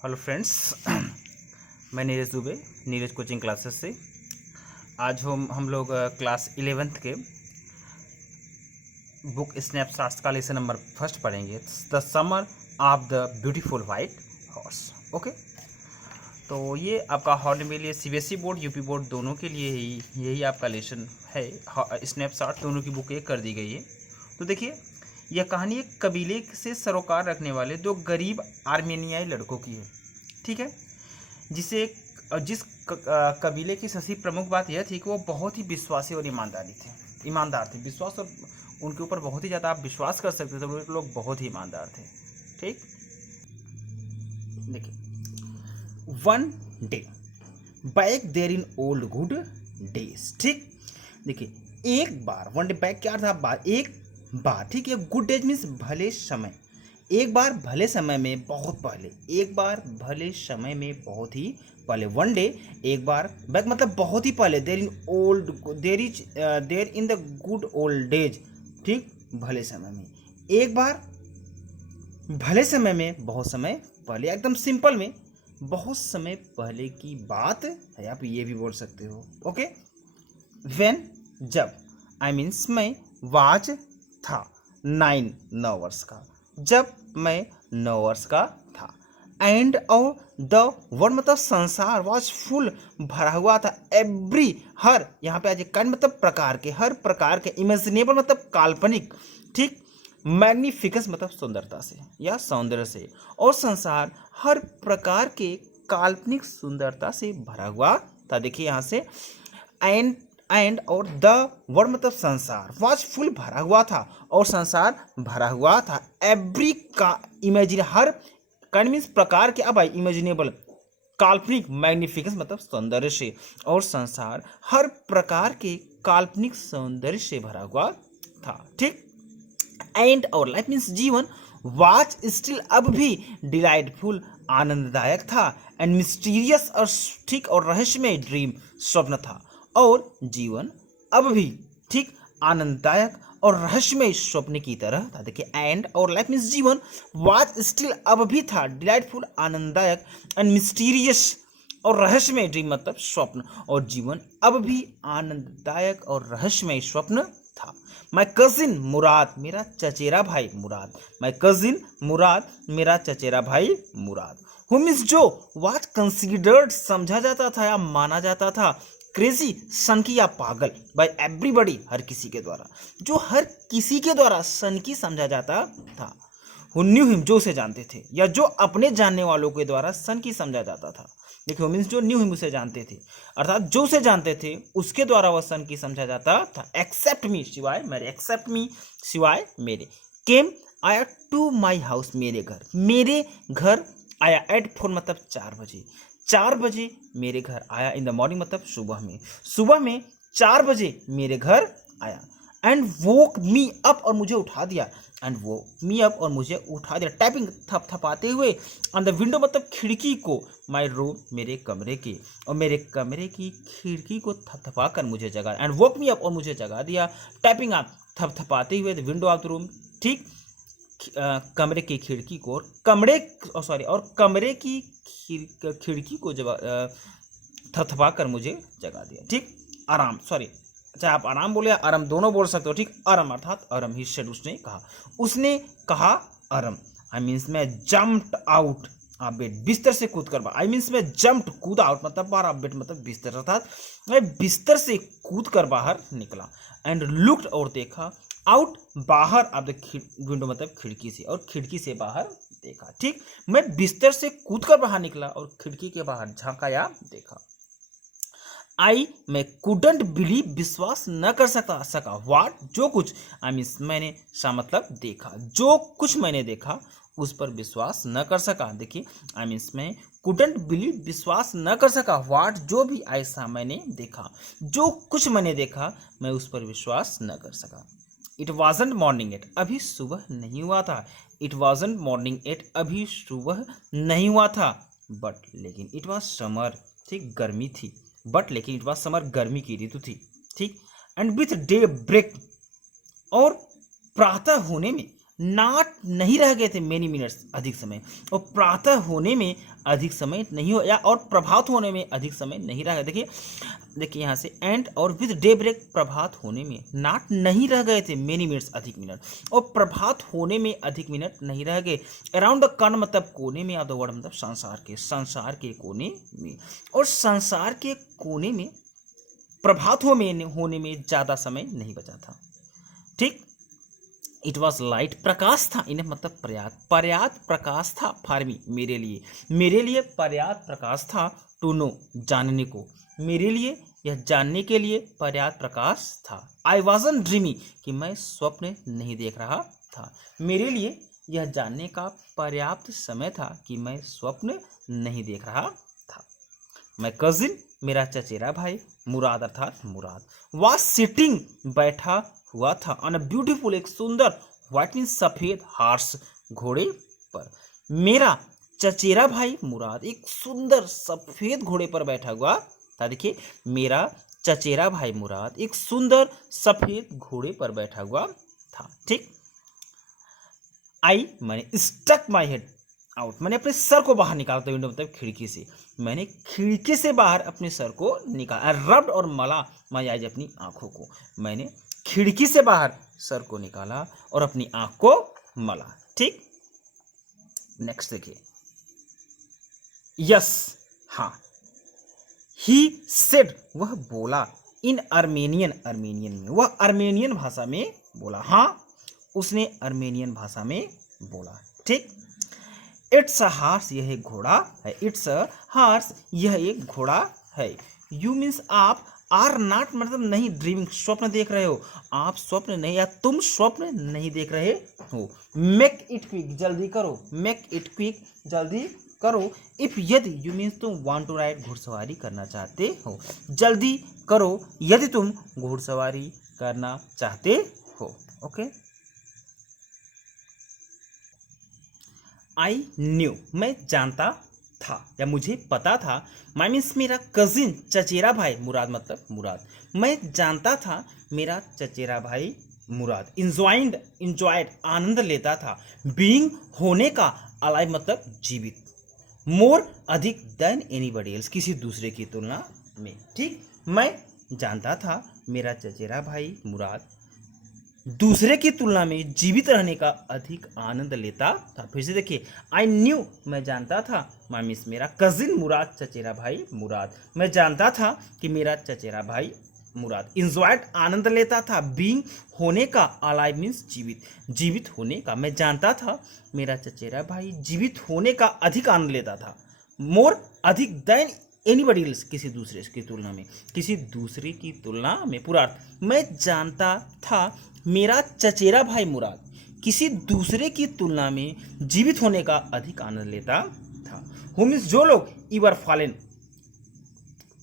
Hello friends, मैं Neeraj Dubey, Neeraj coaching classes से। आज हम लोग क्लास 11th के बुक स्नैपशॉट्स का लेसन नंबर फर्स्ट पढ़ेंगे, the summer of the beautiful white horse. Okay, तो ये आपका हॉर्न में लिए सीबीएसई बोर्ड यूपी बोर्ड दोनों के लिए ही यही आपका लेसन है। स्नैपशॉट दोनों की बुक एक कर दी गई है। तो देखिए, यह कहानी एक कबीले से सरोकार रखने वाले दो गरीब आर्मेनियाई लड़कों की है। ठीक है, जिस कबीले की सबसे प्रमुख बात यह थी कि वो बहुत ही विश्वासी और ईमानदार थे। विश्वास और उनके ऊपर बहुत ही ज़्यादा आप विश्वास कर सकते थे। वो लोग बहुत ही ईमानदार थे। ठीक, देखिए, one day back there in old good days. ठीक, देखिए, एक बार, वन डे बैक क्या था, एक बार। ठीक है, गुड डेज मीन्स भले समय। एक बार भले समय में बहुत पहले, एक बार भले समय में बहुत ही पहले। वन डे, एक बार, बैक मतलब बहुत ही पहले। There in the good old days. ठीक, भले समय में, एक बार भले समय में, बहुत समय पहले। एकदम सिंपल में बहुत समय पहले की बात है, आप ये भी बोल सकते हो। ओके, व्हेन जब, आई मीन्स मैं, वाज था 9 वर्ष का, जब मैं 9 वर्ष का था। एंड और द वर्ड मतलब संसार, वाज फुल भरा हुआ था। एवरी, हर, यहाँ पे आज काइंड मतलब प्रकार के, हर प्रकार के। इमेजिनेबल मतलब काल्पनिक। ठीक, मैग्निफिकेंस मतलब सुंदरता से या सौंदर्य से। और संसार हर प्रकार के काल्पनिक सुंदरता से भरा हुआ था। देखिए यहाँ से एंड और द वर्ड मतलब संसार, वाज फुल भरा हुआ था और संसार भरा हुआ था। एवरी का इमेजिन, हर काइंड मीन्स प्रकार के। अब आई इमेजिनेबल, काल्पनिक, मैग्निफिकेंस मतलब सौंदर्य से। और संसार हर प्रकार के काल्पनिक सौंदर्य से भरा हुआ था। ठीक, एंड और लाइफ मीन्स जीवन, वाच स्टिल अब भी डिलाइटफुल आनंददायक था। एंड मिस्टीरियस और ठीक और रहस्यमय ड्रीम स्वप्न था। और जीवन अब भी ठीक आनंददायक और रहस्यमय स्वप्न की तरह था। देखिए, एंड और लाइफ मीन्स जीवन, वाच स्टिल अब भी था, डिलाइटफुल आनंददायक, एंड मिस्टीरियस और रहस्यमय ड्रीम मतलब स्वप्न। और जीवन अब भी आनंददायक और रहस्यमय स्वप्न था। माई कजिन मुराद, मेरा चचेरा भाई मुराद। माई कजिन मुराद, मेरा चचेरा भाई मुराद। हु मीन्स जो, वाज कंसिडर्ड समझा जाता था या माना जाता था, क्रेजी सनकी या पागल, बाय एवरीबडी हर किसी के द्वारा, जो हर किसी के द्वारा सनकी समझा जाता था। हु न्यू हिम, जो उसे जानते थे या जो अपने जानने वालों के द्वारा सनकी समझा जाता था। देखिए, मीन्स जो न्यू हिम उसे जानते थे, अर्थात जो उसे जानते थे उसके द्वारा वह सन की समझा जाता था। एक्सेप्ट मी, सिवाय मेरे, एक्सेप्ट मी सिवाय मेरे। केम आया टू माई हाउस, मेरे घर आया। एट 4 मतलब 4 बजे, 4 बजे मेरे घर आया। इन द मॉर्निंग मतलब सुबह में 4 बजे मेरे घर आया। एंड वोक मी अप, और मुझे उठा दिया। एंड वो मी अप, और मुझे उठा दिया, टैपिंग थपथपाते हुए। ऑन द विंडो मतलब खिड़की को, माई रूम मेरे कमरे की, और मेरे कमरे की खिड़की को थपथपा कर मुझे जगा। एंड वोक मी अप, और मुझे जगा दिया, टैपिंग अप थपथपाते हुए, the window of the room. ठीक, कमरे की खिड़की को, और कमरे की खिड़की को थपथपा कर मुझे जगा दिया। ठीक, आराम, चाहे आप आराम बोले या आराम दोनों बोल सकते हो। ठीक, आराम अर्थात आराम, ही सेड, उसने कहा आराम। आई मीन्स मैं जम्प्ड आउट ऑफ बेड, बिस्तर से कूद कर, आई मीन्स मैं जम्प्ड, कूदा, आउट मतलब बाहर, ऑफ बेड मतलब बिस्तर, अर्थात मैं बिस्तर से कूद कर बाहर निकला। एंड लुक्ड, और देखा, आउट बाहर, ऑफ द विंडो मतलब खिड़की से, और खिड़की से बाहर देखा। ठीक, मैं बिस्तर से कूद कर बाहर निकला और खिड़की के बाहर झांका या देखा। मैं कुडंट बिलीव, विश्वास न कर सका वाट, जो कुछ, आई मीन मैंने, सा मतलब देखा, जो कुछ मैंने देखा उस पर विश्वास न कर सका। देखिए, आई मीन मैं कुडंट बिलीव, विश्वास न कर सका, वाट, जो भी ऐसा मैंने देखा, जो कुछ मैंने देखा मैं उस पर विश्वास न कर सका। इट वॉजंट मॉर्निंग एट, अभी सुबह नहीं हुआ था। इट वॉजंट मॉर्निंग एट, अभी सुबह नहीं हुआ था। बट लेकिन, इट वॉज समर, ठीक, गर्मी थी। बट लेकिन, इट वॉज समर, गर्मी की ऋतु थी। ठीक, एंड विथ डे ब्रेक, और प्रातः होने में, नाट नहीं रह गए थे मेनी मिनट्स अधिक समय, और प्रातः होने में अधिक समय नहीं हो या और प्रभात होने में अधिक समय नहीं रह गए। देखिए देखिए यहाँ से एंड और विद डे ब्रेक प्रभात होने में नाट नहीं रह गए थे मेनी मिनट्स अधिक मिनट, और प्रभात होने में अधिक मिनट नहीं रह गए। अराउंड द कॉर्नर मतलब कोने में, या द वर्ल्ड मतलब संसार के कोने में, और संसार के कोने में प्रभात होने में ज़्यादा समय नहीं बचा था। ठीक, इट वॉज लाइट, प्रकाश था, इन्हें मतलब पर्याप्त प्रकाश था फॉर मी, मेरे लिए पर्याप्त प्रकाश था, टू नो जानने को, मेरे लिए यह जानने के लिए पर्याप्त प्रकाश था। आई वॉजन ड्रीमी कि मैं स्वप्न नहीं देख रहा था, मेरे लिए यह जानने का पर्याप्त समय था कि मैं स्वप्न नहीं देख रहा था। मैं कजिन मेरा चचेरा भाई मुराद अर्थात मुराद वाज सिटिंग बैठा हुआ था ऑन अ ब्यूटीफुल एक सुंदर व्हाइट मीन सफेद हॉर्स घोड़े पर। मेरा चचेरा भाई मुराद एक सुंदर सफेद घोड़े पर बैठा हुआ था। देखिए मेरा चचेरा भाई मुराद एक सुंदर सफेद घोड़े पर बैठा हुआ था। ठीक, आई मैंने स्टक माई हेड आउट, मैंने अपने सर को बाहर निकाला था, विंडो मतलब खिड़की से, मैंने खिड़की से बाहर अपने सर को निकाला। रब्ड और मला माई आइज अपनी आंखों को, मैंने खिड़की से बाहर सर को निकाला और अपनी आंख को मला। ठीक, नेक्स्ट देखिए, यस हाँ, ही सेड वह बोला, इन अर्मेनियन में, वह अर्मेनियन भाषा में बोला। हाँ, उसने अर्मेनियन भाषा में बोला। ठीक, इट्स अ हार्स यह एक घोड़ा है, इट्स अ हार्स यह एक घोड़ा है। यू मीन्स आप, आर नॉट मतलब नहीं ड्रीमिंग स्वप्न देख रहे हो, आप स्वप्न नहीं या तुम स्वप्न नहीं देख रहे हो। मेक इट क्विक जल्दी करो, मेक इट क्विक जल्दी करो। इफ यदि यू मीन्स तुम वांट टू राइड घुड़सवारी करना चाहते हो, जल्दी करो यदि तुम घुड़सवारी करना चाहते हो। ओके, आई न्यू मैं जानता था या मुझे पता था, माई मीन्स मेरा कजिन चचेरा भाई मुराद मतलब मुराद, मैं जानता था मेरा चचेरा भाई मुराद इंजॉयड आनंद लेता था, बीइंग होने का, अलाइव मतलब जीवित, मोर अधिक देन एनीबडी एल्स किसी दूसरे की तुलना में। ठीक, मैं जानता था मेरा चचेरा भाई मुराद दूसरे की तुलना में जीवित रहने का अधिक आनंद लेता था। फिर से देखिए, आई न्यू मैं जानता था, मामीस मेरा कजिन मुराद चचेरा भाई मुराद, मैं जानता था कि मेरा चचेरा भाई मुराद इंजॉयड आनंद लेता था, बीइंग होने का, अलाइव मीन्स जीवित होने का, मैं जानता था मेरा चचेरा भाई जीवित होने का अधिक आनंद लेता था, मोर अधिक देन एनीबडी एल्स किसी दूसरे की तुलना में, किसी दूसरे की तुलना में। पूरा अर्थ, मैं जानता था मेरा चचेरा भाई मुराद किसी दूसरे की तुलना में जीवित होने का अधिक आनंद लेता था। हु मीन्स जो लोग इवर फॉलन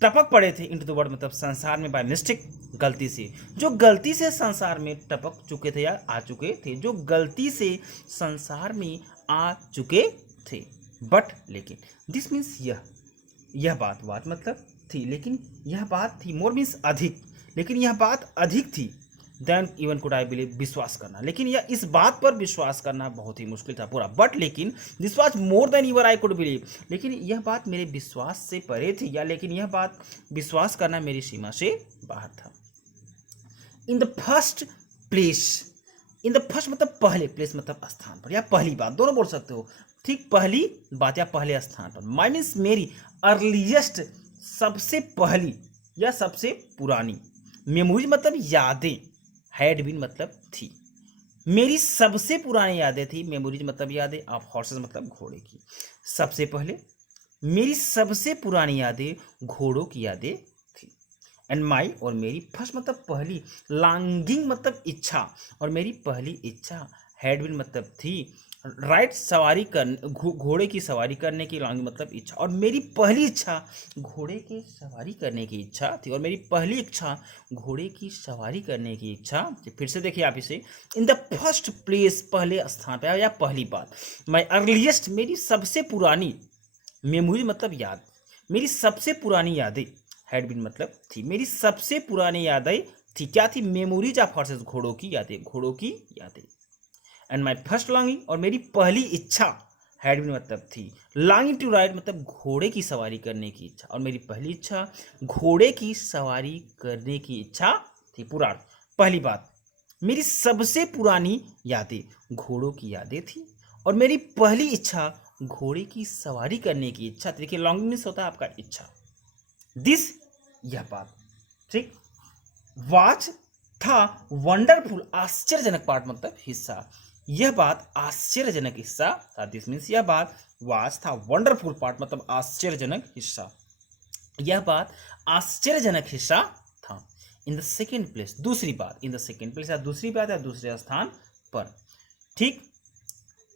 टपक पड़े थे, इनटू द वर्ल्ड मतलब संसार में बाय मिस्टेक गलती से, जो गलती से संसार में टपक चुके थे या आ चुके थे, जो गलती से संसार में आ चुके थे। बट लेकिन, दिस मीन्स यह बात मतलब थी, लेकिन यह बात थी, मोर मीन्स अधिक, लेकिन यह बात अधिक थी, then even could I believe विश्वास करना, लेकिन यह इस बात पर विश्वास करना बहुत ही मुश्किल था। पूरा बट लेकिन, this was more than इवर I could believe, लेकिन यह बात मेरे विश्वास से परे थी, या लेकिन यह बात विश्वास करना मेरी सीमा से बाहर था। In the first place, in the first मतलब पहले, प्लेस मतलब स्थान पर या पहली बात, दोनों बोल सकते हो। ठीक, पहली बात या पहले स्थान पर, माई मीन्स मेरी अर्लीस्ट सबसे पहली या सबसे पुरानी, मेमोरी मतलब यादें, हैड बीन मतलब थी, मेरी सबसे पुरानी यादें थी, मेमोरीज मतलब यादें, ऑफ हॉर्सेस मतलब घोड़े की। सबसे पहले मेरी सबसे पुरानी यादें घोड़ों की यादें थी। एंड माई और मेरी, फर्स्ट मतलब पहली, लॉन्गिंग मतलब इच्छा, और मेरी पहली इच्छा, हैड बीन मतलब थी, राइट सवारी कर घोड़े की सवारी करने की, लॉन्गिंग मतलब इच्छा, और मेरी पहली इच्छा घोड़े की सवारी करने की इच्छा थी, और मेरी पहली इच्छा घोड़े की सवारी करने की इच्छा। फिर से देखिए आप इसे, इन द फर्स्ट प्लेस पहले स्थान पर या पहली बात, माई अर्लीस्ट मेरी सबसे पुरानी, मेमोरी मतलब याद, मेरी सबसे पुरानी यादें, हैड बीन मतलब थी, मेरी सबसे पुरानी यादें थी, क्या थी, मेमोरीज ऑफ हॉर्सेस घोड़ों की यादें, घोड़ों की यादें। एंड माई फर्स्ट लॉन्गिंग, और मेरी पहली इच्छा हैड बीन मतलब थी, लॉन्गिंग टू राइड मतलब घोड़े की सवारी करने की इच्छा, और मेरी पहली इच्छा घोड़े की सवारी करने की इच्छा थी। पूरा पहली बात, मेरी सबसे पुरानी यादें घोड़ों की यादें थी, और मेरी पहली इच्छा घोड़े की सवारी करने की इच्छा। देखिए लॉन्गिंग मीन्स होता है आपका इच्छा। दिस यह बात, ठीक, वाच था वंडरफुल आश्चर्यजनक पार्ट मतलब हिस्सा, यह बात आश्चर्यजनक हिस्सा था। दिस मीन्स यह बात वाच था वंडरफुल पार्ट मतलब आश्चर्यजनक हिस्सा, यह बात आश्चर्यजनक हिस्सा था। इन द सेकेंड प्लेस, दूसरी बात, इन द सेकेंड प्लेस या दूसरी बात या दूसरे स्थान पर, ठीक,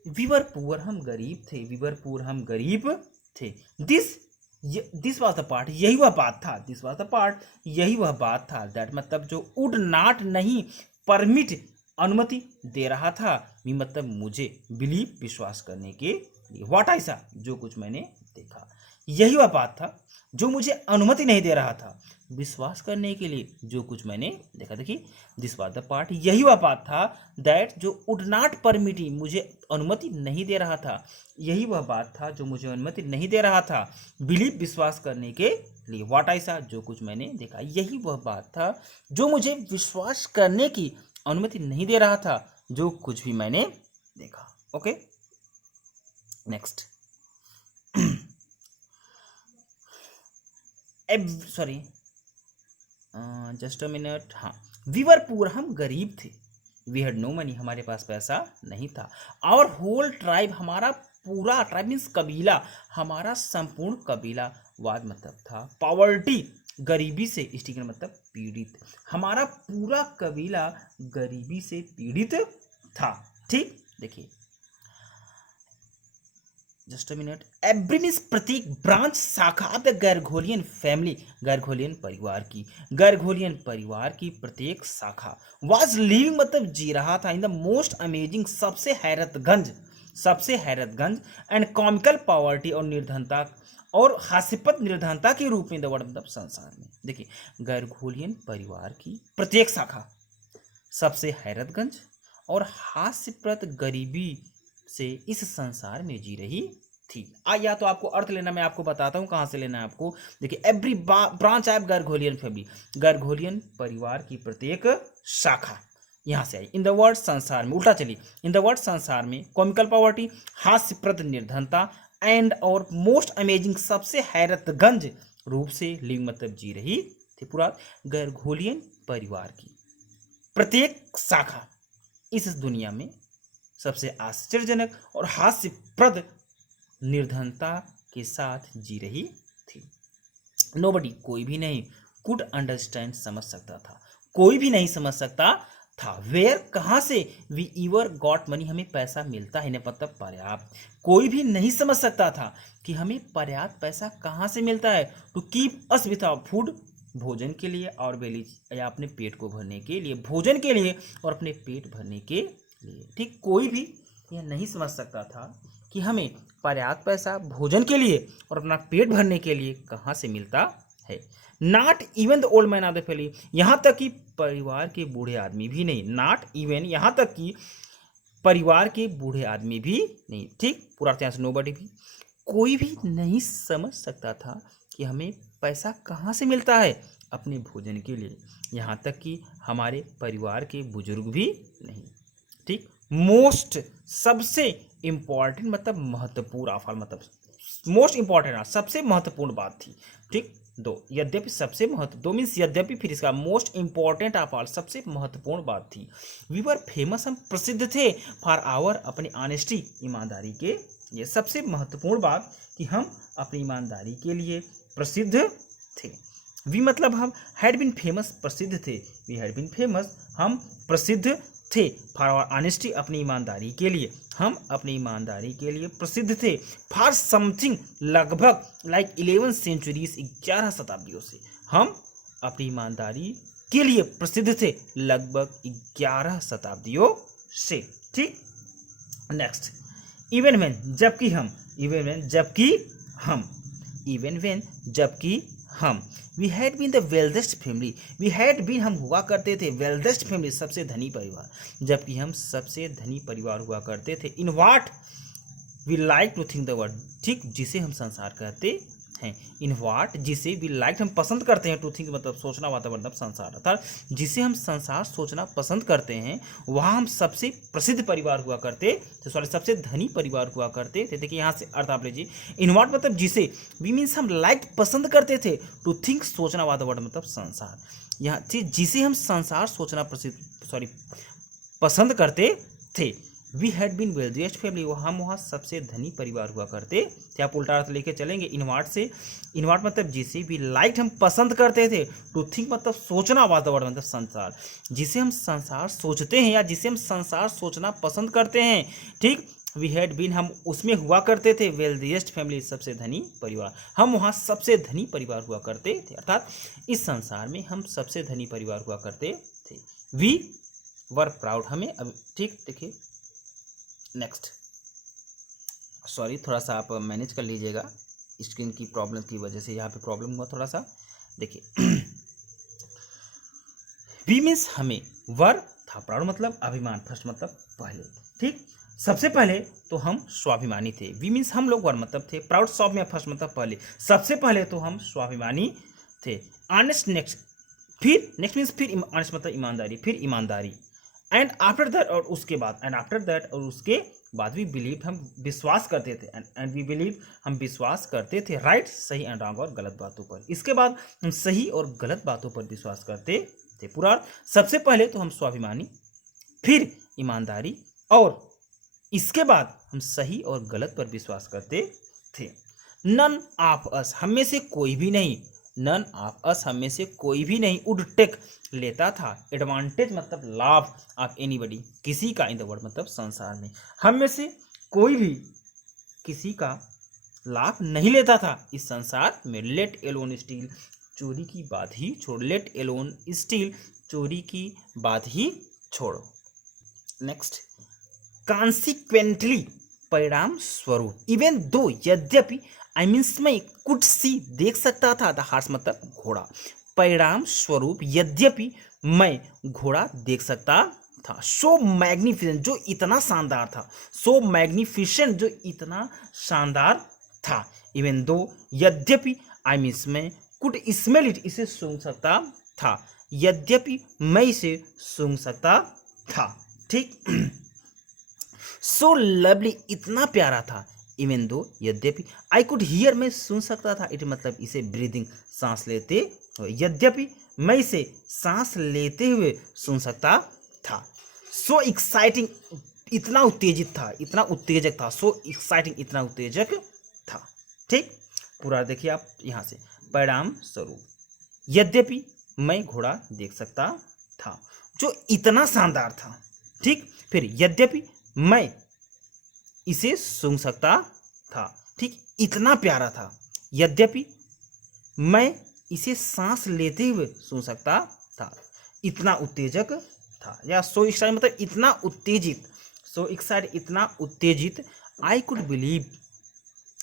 वी वर पुअर हम गरीब थे, वी वर पुअर हम गरीब थे। दिस वाज द पार्ट, यही वह बात था, दिस वाज द पार्ट, यही वह बात था, दैट मतलब जो वुड नॉट नहीं परमिट अनुमति दे रहा था, मी मतलब मुझे बिलीव विश्वास करने के लिए, व्हाट आई सा जो कुछ मैंने देखा, यही वह बात था जो मुझे अनुमति नहीं दे रहा था विश्वास करने के लिए जो कुछ मैंने देखा। देखिए दिस वाज द पार्ट, यही वह बात था, दैट जो वुड नॉट परमिट मुझे अनुमति नहीं दे रहा था, यही वह बात था जो मुझे अनुमति नहीं दे रहा था बिलीव विश्वास करने के लिए, व्हाट आई सा जो कुछ मैंने देखा, यही वह बात था जो मुझे विश्वास करने की अनुमति नहीं दे रहा था जो कुछ भी मैंने देखा। Okay next, sorry just a minute, हाँ, वी वर पुअर हम गरीब थे, वी हैड नो मनी हमारे पास पैसा नहीं था, आवर होल ट्राइब हमारा पूरा, ट्राइब मीन्स कबीला, हमारा संपूर्ण कबीला, वाद मतलब था पॉवर्टी गरीबी से, स्टिकर मतलब पीड़ित, हमारा पूरा कबीला गरीबी से पीड़ित था। ठीक, देखिए just a minute, every means प्रत्येक, ब्रांच शाखा ऑफ द गैरघोलियन फैमिली, गैरघोलियन परिवार की, गैरघोलियन परिवार की प्रत्येक शाखा, वाज लिविंग मतलब जी रहा था, इन द मोस्ट अमेजिंग सबसे हैरतगंज एंड कॉमिकल पॉवर्टी और निर्धनता और हास्यपद निर्धनता के रूप में द वर्ल्ड मतलब संसार में। देखिए गैरघोलियन परिवार की प्रत्येक शाखा सबसे हैरतगंज और हास्यप्रद गरीबी से इस संसार में जी रही थी। या तो आपको अर्थ लेना, मैं आपको बताता हूं कहां से लेना है आपको। देखिए एवरी ब्रांच ऑफ गैरघोलियन फैमिली, गैरघोलियन परिवार की प्रत्येक शाखा यहां से आई। इन द वर्ड संसार में, उल्टा चलिए, इन द वर्ड संसार में कॉमिकल पॉवर्टी, हास्यप्रद निर्धनता एंड और मोस्ट अमेजिंग सबसे हैरतगंज रूप से लिंग मतलब जी रही थी। पूरा गैरघोलियन परिवार की प्रत्येक शाखा इस दुनिया में सबसे आश्चर्यजनक और हास्यप्रद निर्धनता के साथ जी रही थी। नोबडी कोई भी नहीं, कुड अंडरस्टैंड समझ सकता था, कोई भी नहीं समझ सकता था, वेयर कहां से, वी ईवर गॉट मनी हमें पैसा मिलता है, मतलब पर्याप्त, कोई भी नहीं समझ सकता था कि हमें पर्याप्त पैसा कहां से मिलता है, to keep us with our food भोजन के लिए, और बेली या अपने पेट को भरने के लिए, भोजन के लिए और अपने पेट भरने के लिए। ठीक, कोई भी यह नहीं समझ सकता था कि हमें पर्याप्त पैसा भोजन के लिए और अपना पेट भरने के लिए कहाँ से मिलता है। Not even the old man of the family, यहाँ तक कि परिवार के बूढ़े आदमी भी नहीं, नॉट इवन यहाँ तक कि परिवार के बूढ़े आदमी भी नहीं। ठीक, पूरा अर्थ से नोबडी भी, कोई भी नहीं समझ सकता था कि हमें पैसा कहाँ से मिलता है अपने भोजन के लिए, यहाँ तक कि हमारे परिवार के बुजुर्ग भी नहीं। ठीक, मोस्ट सबसे इंपॉर्टेंट मतलब महत्वपूर्ण, आफाल मतलब मोस्ट इंपॉर्टेंट सबसे महत्वपूर्ण बात थी। ठीक, दो यद्यपि सबसे महत्व, दो मीन्स यद्यपि, फिर इसका मोस्ट इंपॉर्टेंट ऑफ ऑल सबसे महत्वपूर्ण बात थी। वी वर फेमस हम प्रसिद्ध थे फॉर आवर अपनी ऑनेस्टी ईमानदारी के, ये सबसे महत्वपूर्ण बात कि हम अपनी ईमानदारी के लिए प्रसिद्ध थे। वी मतलब हम हैड बीन फेमस प्रसिद्ध थे, वी हैड बीन फेमस हम प्रसिद्ध थे, फॉर आवर ऑनेस्टी अपनी ईमानदारी के लिए, हम अपनी ईमानदारी के लिए प्रसिद्ध थे, फॉर समथिंग लगभग लाइक 11 सेंचुरीज 11 शताब्दियों से हम अपनी ईमानदारी के लिए प्रसिद्ध थे, लगभग 11 शताब्दियों से। ठीक, नेक्स्ट, इवन व्हेन जबकि हम, इवन व्हेन जबकि हम, इवन व्हेन जबकि हम, we had been the wealthiest family, we had been हम हुआ करते थे, वेल्देस्ट फैमिली सबसे धनी परिवार, जबकि हम सबसे धनी परिवार हुआ करते थे। In what we like to think the world, ठीक, जिसे हम संसार कहते हैं। इन वाट, जिसे वी लाइक हम पसंद करते हैं, टू थिंक मतलब सोचना, वातावरण मतलब संसार, अर्थात जिसे हम संसार सोचना पसंद करते हैं, वहाँ हम सबसे प्रसिद्ध परिवार हुआ करते थे, सॉरी सबसे धनी परिवार हुआ करते थे। देखिए यहाँ से अर्थ आप लीजिए, इन वाट मतलब जिसे, वी मीन्स हम लाइक पसंद करते थे, टू थिंक सोचना, वातावरण मतलब संसार, यहाँ जिसे हम संसार सोचना पसंद करते थे। We had been wealthiest family, हम वहाँ सबसे धनी परिवार हुआ करते थे। आप उल्टा अर्थ लेके चलेंगे इनवाट से, इनवाट मतलब जिसे भी लाइक हम पसंद करते थे, टू थिंक मतलब सोचना, वातावरण मतलब संसार, जिसे हम संसार सोचते हैं या जिसे हम संसार सोचना पसंद करते हैं, ठीक। वी हैड बीन हम उसमें हुआ करते थे, वेल्दिएस्ट फैमिली सबसे धनी परिवार, हम वहाँ सबसे धनी परिवार हुआ करते थे, अर्थात इस संसार में हम सबसे धनी परिवार हुआ करते थे। वी वर प्राउड, हमें अब, ठीक, देखिए नेक्स्ट, सॉरी थोड़ा सा आप मैनेज कर लीजिएगा, स्क्रीन की प्रॉब्लम की वजह से यहाँ पे प्रॉब्लम हुआ थोड़ा सा। देखिए वी मीन्स हमें, वर था, प्राउड मतलब अभिमान, फर्स्ट मतलब पहले, ठीक, सबसे पहले तो हम स्वाभिमानी थे। वी मीन्स हम लोग, वर मतलब थे, प्राउड सॉफ्ट में फर्स्ट मतलब पहले, सबसे पहले तो हम स्वाभिमानी थे। ऑनेस्ट नेक्स्ट, फिर नेक्स्ट मीन्स फिर, ऑनेस्ट मतलब ईमानदारी, फिर ईमानदारी। एंड आफ्टर दैट, और उसके बाद, एंड आफ्टर दैट और उसके बाद, वी बिलीव हम विश्वास करते थे, एंड वी बिलीव हम विश्वास करते थे, राइट सही एंड रॉन्ग और गलत बातों पर। इसके बाद हम सही और गलत बातों पर विश्वास करते थे। पूरा सबसे पहले तो हम स्वाभिमानी, फिर ईमानदारी, और इसके बाद हम सही और गलत पर विश्वास करते थे। नन ऑफ अस, हम में से कोई भी नहीं, नन ऑफ अस हम में से कोई भी नहीं, वुड टेक लेता था, एडवांटेज मतलब लाभ, ऑफ एनीबडी किसी का, इन द वर्ल्ड मतलब संसार में, हम में से कोई भी किसी का लाभ नहीं लेता था इस संसार में। लेट एलोन स्टील, चोरी की बात ही छोड़, लेट एलोन स्टील, चोरी की बात ही छोड़ो। नेक्स्ट, कॉन्सिक्वेंटली परिणाम स्वरूप, इवन दो यद्यपि, आई मीन्स मैं कुड सी देख सकता था, द हार्स मतलब घोड़ा, परिणाम स्वरूप यद्यपि मैं घोड़ा देख सकता था। सो मैग्निफिसेंट, जो इतना शानदार था, सो मैग्निफिसेंट जो इतना शानदार था। इवन दो यद्यपि, आई मीन्स मैं कुड स्मेल इट, इसे सूंघ सकता था, यद्यपि मैं इसे सूंघ सकता था, ठीक। सो लवली, इतना प्यारा था, इवन दो यद्यपि, आई कुड हियर मैं सुन सकता था, इट मतलब इसे ब्रीदिंग सांस लेते हुए, यद्यपि मैं इसे सांस लेते हुए सुन सकता था। सो एक्साइटिंग, इतना उत्तेजित था, इतना उत्तेजक था, सो एक्साइटिंग इतना उत्तेजक था, ठीक। पूरा देखिए आप यहाँ से, परिणाम स्वरूप यद्यपि मैं घोड़ा देख सकता था, जो इतना शानदार था, ठीक। फिर यद्यपि मैं इसे सूंघ सकता था, ठीक, इतना प्यारा था, यद्यपि मैं इसे सांस लेते हुए सुन सकता था, इतना उत्तेजक था, या सो एक्साइटेड मतलब इतना उत्तेजित, सो एक्साइटेड इतना उत्तेजित। I could believe,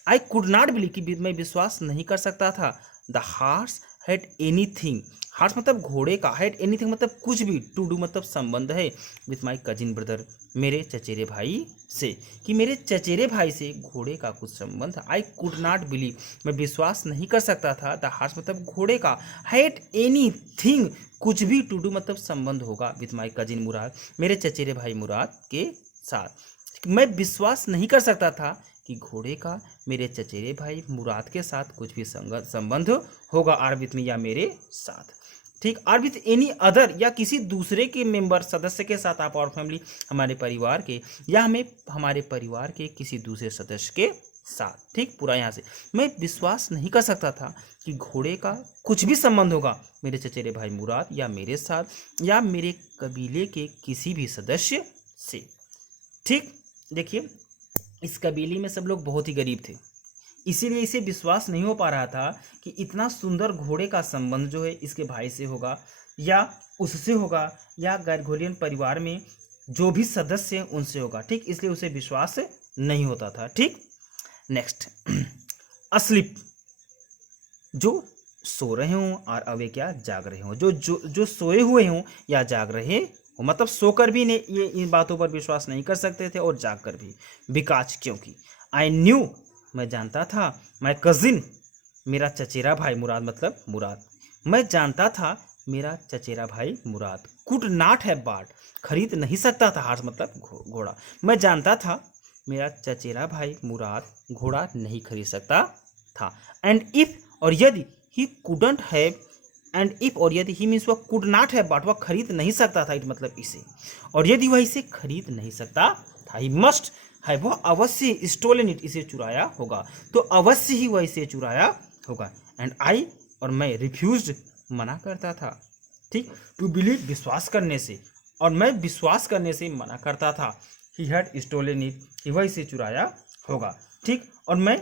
I could not believe कि मैं विश्वास नहीं कर सकता था। The horse had anything, horse मतलब घोड़े का, हैड एनीथिंग मतलब कुछ भी, टू डू मतलब संबंध है, विथ माई कजिन ब्रदर मेरे चचेरे भाई से, कि मेरे चचेरे भाई से घोड़े का कुछ संबंध है। आई कुड नॉट बिलीव, मैं विश्वास नहीं कर सकता था। द हार्स मतलब घोड़े का, हैड एनीथिंग कुछ भी, टू डू मतलब संबंध होगा, विथ माई कजिन मुराद मेरे चचेरे भाई मुराद के साथ। मैं विश्वास नहीं कर सकता था कि घोड़े का मेरे चचेरे भाई मुराद के साथ कुछ भी संबंध होगा, आर विथ मी या मेरे साथ, ठीक, आर विथ एनी अदर या किसी दूसरे के मेंबर सदस्य के साथ, आप और फैमिली हमारे परिवार के, या हमें हमारे परिवार के किसी दूसरे सदस्य के साथ, ठीक। पूरा यहाँ से, मैं विश्वास नहीं कर सकता था कि घोड़े का कुछ भी संबंध होगा मेरे चचेरे भाई मुराद या मेरे साथ या मेरे कबीले के किसी भी सदस्य से, ठीक। देखिए इस कबीले में सब लोग बहुत ही गरीब थे, इसीलिए इसे विश्वास नहीं हो पा रहा था कि इतना सुंदर घोड़े का संबंध जो है इसके भाई से होगा या उससे होगा या गार्गोलियन परिवार में जो भी सदस्य हैं उनसे होगा, ठीक, इसलिए उसे विश्वास नहीं होता था, ठीक। नेक्स्ट, अस्लीप जो सो रहे हों और अब ये क्या जाग रहे हों, जो सोए हुए हों या जाग रहे हो, मतलब सोकर भी ने ये इन बातों पर विश्वास नहीं कर सकते थे और जाग कर भी। बिकॉज क्योंकि आई न्यू मैं जानता था, माई कजिन मेरा चचेरा भाई मुराद मतलब मुराद, मैं जानता था मेरा चचेरा भाई मुराद कुड नॉट हैव बॉट खरीद नहीं सकता था, हार्स मतलब घोड़ा, मैं जानता था मेरा चचेरा भाई मुराद घोड़ा नहीं खरीद सकता था। एंड इफ और यदि he couldn't have, and if और यदि ही मीन्स वह कुड नॉट हैव बॉट वह खरीद नहीं सकता था, इट मतलब इसे, और यदि वह इसे खरीद नहीं सकता था, ही मस्ट है वह अवश्य स्टोलन इट इसे चुराया होगा, तो अवश्य ही वह इसे चुराया होगा। एंड आई और मैं रिफ्यूज्ड मना करता था, ठीक, टू बिलीव विश्वास करने से, और मैं विश्वास करने से मना करता था, ही हैड स्टोलन इट कि वह इसे चुराया होगा, ठीक, और मैं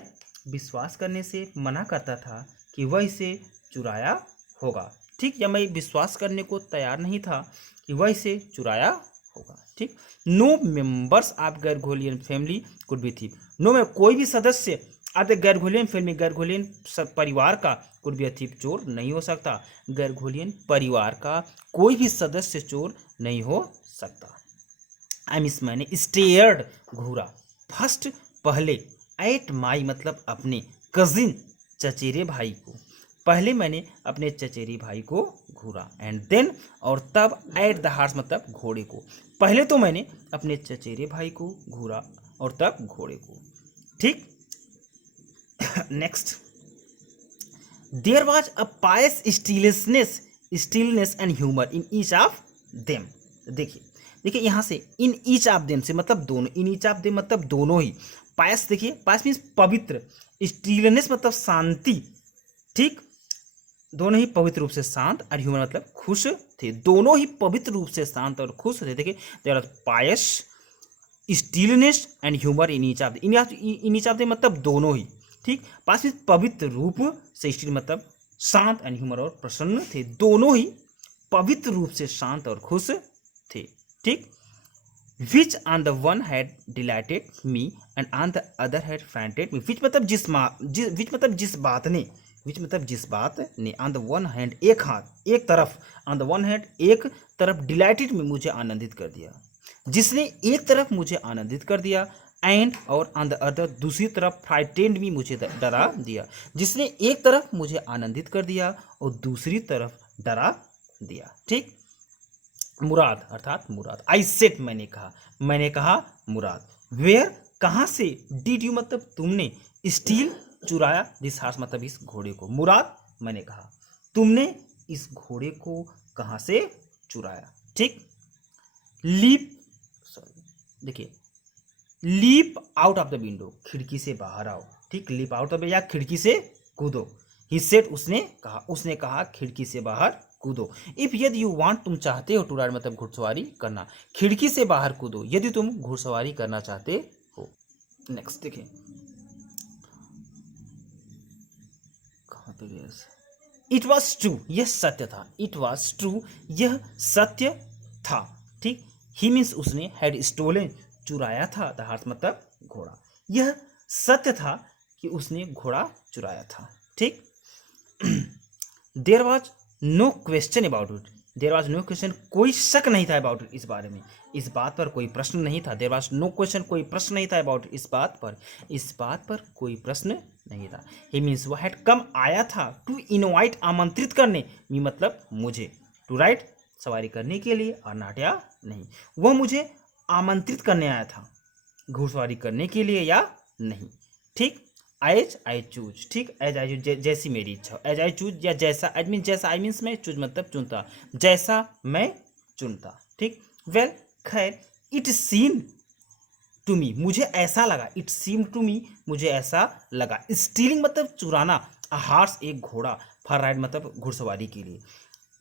विश्वास करने से मना करता था कि वह इसे चुराया होगा, ठीक, या मैं विश्वास करने को तैयार नहीं था कि वह इसे चुराया होगा, ठीक। No members of Gargoylean family could be thief, no में कोई भी सदस्य of the Gargoylean family Gargoylean परिवार का कुड बी थीफ चोर नहीं हो सकता, गैरगोलियन परिवार का कोई भी सदस्य चोर नहीं हो सकता। आई मीन्स मैंने स्टेयर्ड घूरा, फर्स्ट पहले, एट माई मतलब अपने, कजिन चचेरे भाई को, पहले मैंने अपने चचेरे भाई को घूरा, एंड देन और तब, एट द हार्स मतलब घोड़े को, पहले तो मैंने अपने चचेरे भाई को घूरा और तब घोड़े को, ठीक। Next, there was a pious stillness and humour in each of them. देखिए देखिए यहाँ से इन ईच ऑफ देम से मतलब दोनों, इन ईच ऑफ देम मतलब दोनों ही, पायस देखिए पायस मीन्स पवित्र, स्टिलनेस मतलब शांति, ठीक, दोनों ही पवित्र रूप से शांत, और ह्यूमर मतलब खुश थे, दोनों ही पवित्र रूप से शांत और खुश थे। देखिए there are pious stillness and humour in each of, in each of them मतलब दोनों ही, ठीक, पास मीन्स पवित्र रूप से, स्टिल मतलब शांत, एंड ह्यूमर और प्रसन्न थे, दोनों ही पवित्र रूप से शांत और खुश थे, ठीक। Which on the one had delighted me and on the other had frightened me, which मतलब विच मतलब जिस बात ने, विच मतलब जिस बात ने, ऑन द वन हैंड एक हाथ एक तरफ, ऑन द वन हैंड एक तरफ, डिलाइटेड में मुझे आनंदित कर दिया, जिसने एक तरफ मुझे आनंदित कर दिया, एंड और ऑन द अदर दूसरी तरफ, फ्राइटेंड भी मुझे डरा दिया, जिसने एक तरफ मुझे आनंदित कर दिया और दूसरी तरफ डरा दिया, ठीक। मुराद अर्थात मुराद, आई सेट मैंने कहा मुराद, वेयर कहाँ से, डिड यू मतलब तुमने, स्टील चुराया, दिस हार्स मतलब इस घोड़े को, मुराद मैंने कहा तुमने इस घोड़े को कहाँ से चुराया, ठीक। लीप, सॉरी देखिए, leap out of the window खिड़की से बाहर आओ, ठीक, लीप आउट ऑफ या खिड़की से कूदो, ही सेड उसने कहा खिड़की से बाहर कूदो। इफ यदि यू वांट तुम चाहते हो, टू राइड मतलब घुड़सवारी करना, खिड़की से बाहर कूदो यदि तुम घुड़सवारी करना चाहते हो। नेक्स्ट देखिए कहाँ पे गया, इट वॉज ट्रू यह सत्य था, इट वॉज ट्रू यह सत्य था, ठीक। ही मीन्स उसने, हैड स्टोलन चुराया था, द हार्स मतलब घोड़ा, यह सत्य था कि उसने घोड़ा चुराया था, ठीक। There was no question about it, there was no question कोई शक नहीं था अबाउट इट इस बारे में, इस बात पर कोई प्रश्न नहीं था, देयर वॉज नो क्वेश्चन कोई प्रश्न नहीं था अबाउट इस बात पर कोई प्रश्न नहीं था। ही मीन्स वह हैड कम आया था, टू इनवाइट आमंत्रित करने, मी मतलब मुझे, टू राइट सवारी करने के लिए, और नॉट या नहीं, वह मुझे आमंत्रित करने आया था घुड़सवारी करने के लिए या नहीं, ठीक। एज आई चूज, ठीक, एज आई चूज जैसी मेरी इच्छा, एज आई चूज या जैसा, एज मीन जैसा, आई मीन्स मैं, चूज मतलब चुनता, जैसा मैं चुनता, ठीक। वेल खैर, इट सीम टू मी मुझे ऐसा लगा, इट सीम टू मी मुझे ऐसा लगा, स्टीलिंग मतलब चुराना, हार्स एक घोड़ा, फॉर राइड मतलब घुड़सवारी के लिए,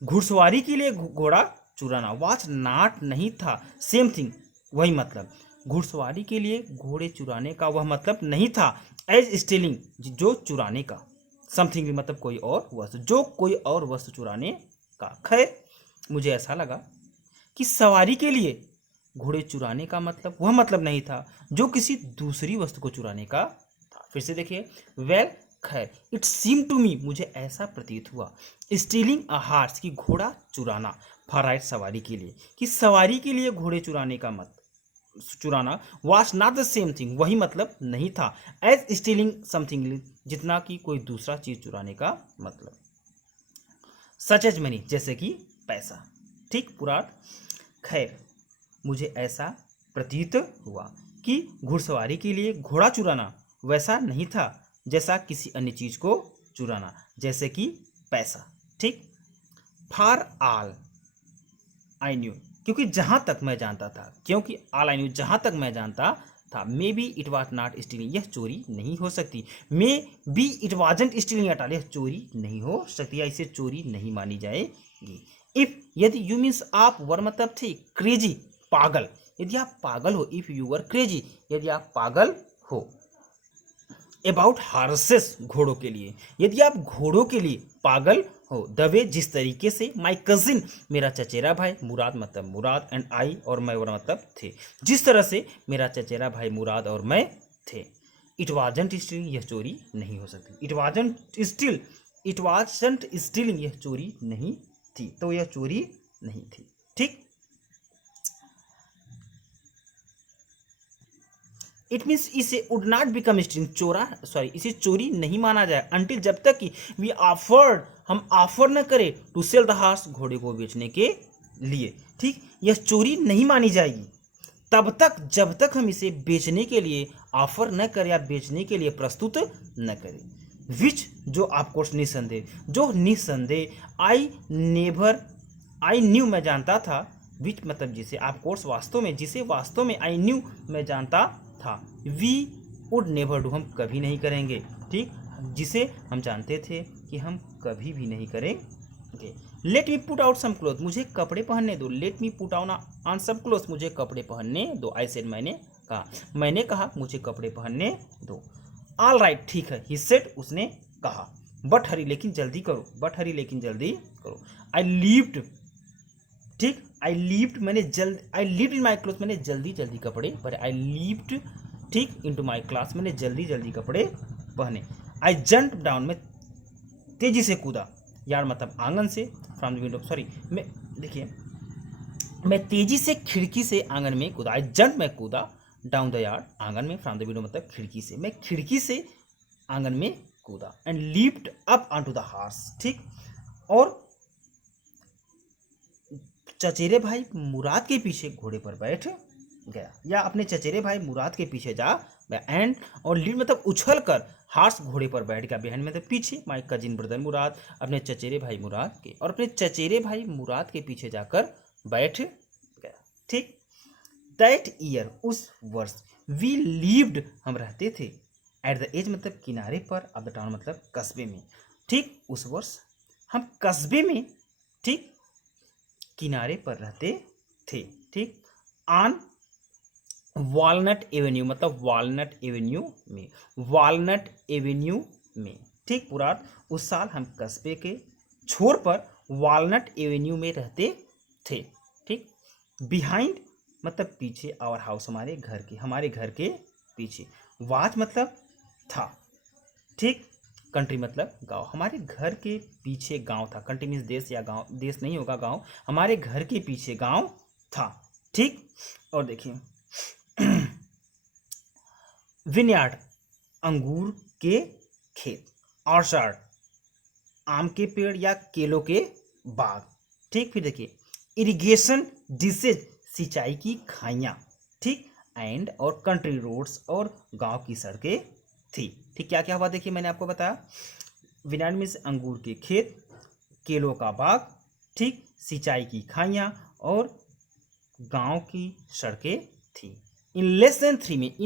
घुड़सवारी के लिए घोड़ा चुराना, वॉच नॉट नहीं था, सेम थिंग वही मतलब, घुड़सवारी के लिए घोड़े चुराने का वह मतलब नहीं था, एज स्टीलिंग जो चुराने का, समथिंग मतलब कोई और वस्तु, जो कोई और वस्तु चुराने का। खैर मुझे ऐसा लगा कि सवारी के लिए घोड़े चुराने का मतलब वह मतलब नहीं था जो किसी दूसरी वस्तु को चुराने का था। फिर से देखिए, वेल खैर इट सीम टू मी, मुझे ऐसा प्रतीत हुआ, स्टीलिंग अ हार्स, की घोड़ा चुराना, फॉर राइड, सवारी के लिए, कि सवारी के लिए घोड़े चुराने का चुराना was not the same thing, वही मतलब नहीं था, एज स्टीलिंग समथिंग, जितना कि कोई दूसरा चीज चुराने का मतलब, सच एज मनी, जैसे कि पैसा। ठीक पूरा। खैर मुझे ऐसा प्रतीत हुआ कि घुड़सवारी के लिए घोड़ा चुराना वैसा नहीं था जैसा किसी अन्य चीज को चुराना, जैसे कि पैसा। ठीक। फॉर ऑल आई न्यू, क्योंकि जहां तक मैं जानता था, क्योंकि ऑल आई न्यू, जहां तक मैं जानता था, may be it was not stealing, यह चोरी नहीं हो सकती, may be it wasn't stealing at all, यह चोरी नहीं हो सकती या इसे चोरी नहीं मानी जाएगी। इफ, यदि, यू मीन्स आप, वर मतलब थे, क्रेजी, पागल, यदि आप पागल हो, इफ यू वर क्रेजी, यदि आप पागल हो, अबाउट हार्सेस, घोड़ों के लिए, यदि आप घोड़ों के लिए पागल हो, द वे, जिस तरीके से, माई कजिन, मेरा चचेरा भाई, मुराद मतलब मुराद, एंड आई, और मैं, और मतलब थे, जिस तरह से मेरा चचेरा भाई मुराद और मैं थे, इट वाजंट स्टीलिंग, यह चोरी नहीं हो सकती, इट वाजंट स्टीलिंग, यह चोरी नहीं थी, तो यह चोरी नहीं थी। ठीक। इट मीन्स इसे वुड नॉट बिकम स्टीलिंग, इसे चोरी नहीं माना जाए, अंटिल, जब तक कि वी ऑफर्ड, हम ऑफर न करें, टू सेल द हार्स, घोड़े को बेचने के लिए। ठीक। यह चोरी नहीं मानी जाएगी तब तक जब तक हम इसे बेचने के लिए ऑफर न करें या बेचने के लिए प्रस्तुत न करें। विच, जो आपको निसंदेह, आई न्यू, मैं जानता था, विच मतलब जिसे, आप कोर्स वास्तव में, जिसे वास्तव में, आई न्यू मैं जानता था, वी वुड नेवर डू, हम कभी नहीं करेंगे। ठीक। जिसे हम जानते थे कि हम कभी भी नहीं करेंगे। Let me put out some cloth, मुझे कपड़े पहनने दो, let me put on some cloth, मुझे कपड़े पहनने दो, आई सेड, मैंने कहा मुझे कपड़े पहनने दो। ऑल राइट, ठीक है, ही सेड, उसने कहा, बट हरी, लेकिन जल्दी करो, आई लीव्ड, ठीक, I lived in my cloth, मैंने जल्दी कपड़े पहने, आई लिव्ड, ठीक, इनटू माई क्लास, मैंने जल्दी कपड़े पहने। आई जंप डाउन, मैं तेजी से कूदा, यार मतलब आंगन से, फ्रॉम द विंडो, सॉरी, मैं तेजी से खिड़की से आंगन में कूदा, आई जंप, मैं कूदा, डाउन द यार्ड, आंगन में, फ्रॉम द विंडो मतलब खिड़की से, मैं खिड़की से आंगन में कूदा, and leaped up on to the horse, ठीक, और चचेरे भाई मुराद के पीछे घोड़े पर बैठ गया, या अपने चचेरे भाई मुराद के पीछे जा, एंड, और लीड मतलब उछल कर, हार्स, घोड़े पर बैठ गया, बिहाइंड मतलब पीछे, माय कजिन ब्रदर मुराद, अपने चचेरे भाई मुराद के, और अपने चचेरे भाई मुराद के पीछे जाकर बैठ गया। ठीक। दैट ईयर, उस वर्ष, वी लिव्ड, हम रहते थे, एट द एज मतलब किनारे पर, ऑफ द टाउन मतलब कस्बे में। ठीक। उस वर्ष हम कस्बे में, ठीक, किनारे पर रहते थे। ठीक। ऑन वॉलनट एवेन्यू मतलब वॉलनट एवेन्यू में, ठीक, पूरा। उस साल हम कस्बे के छोर पर वॉलनट एवेन्यू में रहते थे। ठीक। बिहाइंड मतलब पीछे, आवर हाउस, हमारे घर के पीछे। वाच मतलब था। ठीक। कंट्री मतलब गांव, हमारे घर के पीछे गांव था। कंट्री मीन्स देश या गांव, देश नहीं होगा, गांव, हमारे घर के पीछे गांव था। ठीक। और देखिए विनयार्ड, अंगूर के खेत, ऑर्चार्ड, आम के पेड़ या केलों के बाग। ठीक। फिर देखिए इरिगेशन डिशेज, सिंचाई की खाइयां। ठीक। एंड, और कंट्री रोड्स, और गांव की सड़कें थी। ठीक। क्या क्या हुआ देखिए, मैंने आपको बताया, विनयार्ड मीन्स अंगूर के खेत, केलों का बाग, ठीक, सिंचाई की खाइयां, और गांव की सड़कें थी। इन लेस देन थ्री में,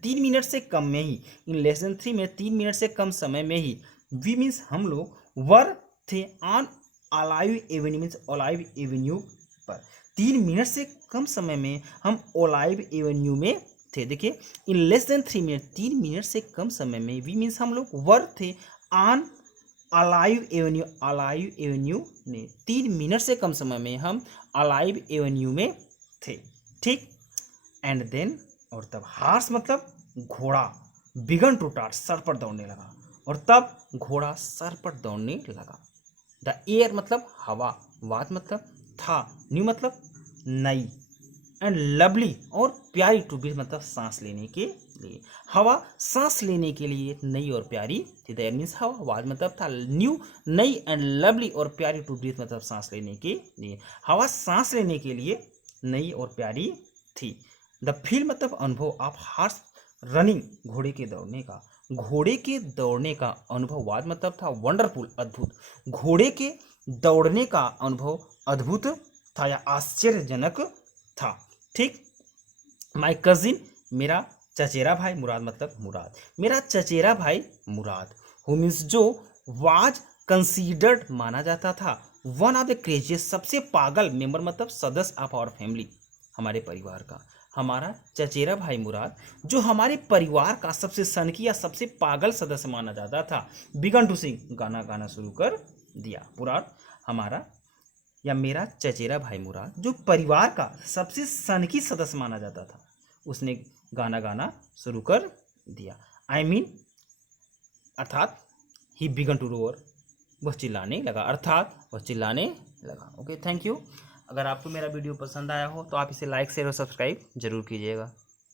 3 मिनट से कम में ही, इन लेस देन 3 में 3 मिनट से कम समय में ही, वी मीन्स हम लोग, वर थे, ऑन ओलाइव एवेन्यू मीन्स ओलाइव एवेन्यू पर। 3 मिनट से कम समय में हम ओलाइव एवेन्यू में थे। देखिए in less than 3 minute, 3 minute से कम समय में, वी मीन्स हम लोग वर थे ऑन अलाइव एवेन्यू में, 3 मिनट से कम समय में हम अलाइव एवेन्यू में थे। ठीक। एंड देन, और तब हार्स मतलब घोड़ा, बिगन टू टाट, सर पर दौड़ने लगा। और तब घोड़ा सर पर दौड़ने लगा। द एयर मतलब हवा, वाज मतलब था, न्यू मतलब नई, एंड लवली और प्यारी टू ब्रीथ मतलब सांस लेने के लिए। हवा सांस लेने के लिए नई और प्यारी थी। दैट मीन्स हवा, वाज मतलब था, न्यू नई, एंड लवली और प्यारी टू ब्रीथ मतलब सांस लेने के लिए। हवा सांस लेने के लिए नई और प्यारी थी। द फील मतलब अनुभव ऑफ हार्स रनिंग, घोड़े के दौड़ने का। घोड़े के दौड़ने का अनुभव, वाज मतलब था वंडरफुल, अद्भुत। घोड़े के दौड़ने का अनुभव अद्भुत था या आश्चर्यजनक था। ठीक। माई कजिन, मेरा चचेरा भाई, मुराद मतलब मुराद, मेरा चचेरा भाई मुराद, हु मीन्स जो, वाज कंसीडर्ड माना जाता था, वन ऑफ द क्रेजियस्ट सबसे पागल, मेंबर मतलब सदस्य ऑफ आवर फैमिली, हमारे परिवार का। हमारा चचेरा भाई मुराद जो हमारे परिवार का सबसे सनकी या सबसे पागल सदस्य माना जाता था, बिगन टू सिंग, गाना गाना शुरू कर दिया। मुराद हमारा या मेरा चचेरा भाई मुराद जो परिवार का सबसे सनकी सदस्य माना जाता था, उसने गाना गाना शुरू कर दिया। आई मीन अर्थात ही बिगन टू रोअर, वह चिल्लाने लगा, अर्थात वह चिल्लाने लगा। Okay, thank you. अगर आपको मेरा वीडियो पसंद आया हो तो आप इसे लाइक शेयर और सब्सक्राइब जरूर कीजिएगा।